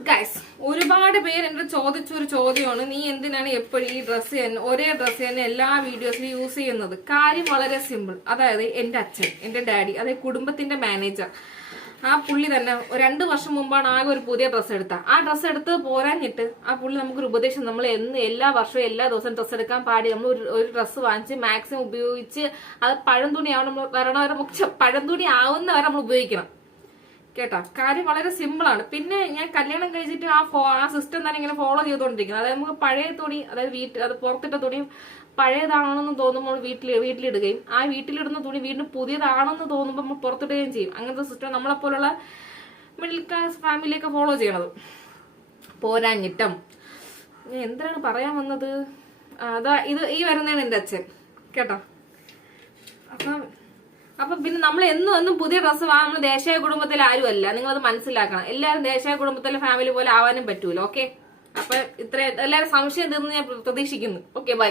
Guys, ഒരുപാട് പേര് എന്റെ ചോദിച്ചൊരു ചോദ്യമാണ്, നീ എന്തിനാണ് എപ്പോഴും ഈ ഡ്രസ്സ് തന്നെ ഒരേ ഡ്രസ്സ് തന്നെ എല്ലാ വീഡിയോസിലും യൂസ് ചെയ്യുന്നത്? കാര്യം വളരെ സിമ്പിൾ. അതായത് എന്റെ അച്ഛൻ, എന്റെ ഡാഡി, അതായത് കുടുംബത്തിന്റെ മാനേജർ, ആ പുള്ളി തന്നെ 2 വർഷം മുമ്പാണ് ആകെ ഒരു പുതിയ ഡ്രസ്സ് എടുത്ത. ആ ഡ്രസ്സ് എടുത്ത് പോരാഞ്ഞിട്ട് ആ പുള്ളി നമുക്കൊരു ഉപദേശം, നമ്മൾ എല്ലാ വർഷവും എല്ലാ ദിവസവും ഡ്രസ്സ് എടുക്കാൻ പാടി. നമ്മൾ ഒരു ഡ്രസ്സ് വാങ്ങിച്ച് മാക്സിമം ഉപയോഗിച്ച് അത് പഴം തുണി ആവണം, നമ്മൾ വരണവരെ പഴം തുണി ആവുന്നവരെ നമ്മൾ ഉപയോഗിക്കണം കേട്ടാ. കാര്യം വളരെ സിമ്പിൾ ആണ്. പിന്നെ ഞാൻ കല്യാണം കഴിച്ചിട്ട് ആ സിസ്റ്റം തന്നെ ഇങ്ങനെ ഫോളോ ചെയ്തുകൊണ്ടിരിക്കുന്നത്. അതായത് നമുക്ക് പഴയ തുണി, അതായത് അത് പുറത്തിട്ട തുണി പഴയതാണെന്ന് തോന്നുമ്പോൾ വീട്ടിലിടുകയും ആ വീട്ടിലിടുന്ന തുണി വീണ്ടും പുതിയതാണെന്ന് തോന്നുമ്പോൾ നമ്മൾ പുറത്തിടുകയും ചെയ്യും. അങ്ങനത്തെ സിസ്റ്റം നമ്മളെപ്പോലുള്ള മിഡിൽ ക്ലാസ് ഫാമിലിയൊക്കെ ഫോളോ ചെയ്യണത്. പോരാഞ്ഞിട്ടം ഞാൻ എന്തിനാണ് പറയാൻ വന്നത്? ഈ വരുന്നതാണ് എന്റെ അച്ഛൻ കേട്ടോ. അപ്പൊ പിന്നെ നമ്മൾ എന്നും പുതിയ ഡ്രസ്സ് വാങ്ങാൻ നമ്മൾ ദേശീയ കുടുംബത്തിൽ ആരും അല്ല, നിങ്ങളത് മനസ്സിലാക്കണം. എല്ലാവരും ദേശീയ കുടുംബത്തിലെ ഫാമിലി പോലെ ആവാനും പറ്റൂല. ഓക്കെ, അപ്പൊ ഇത്ര എല്ലാവരും സംശയം തീർന്ന് ഞാൻ പ്രതീക്ഷിക്കുന്നു. Okay, by.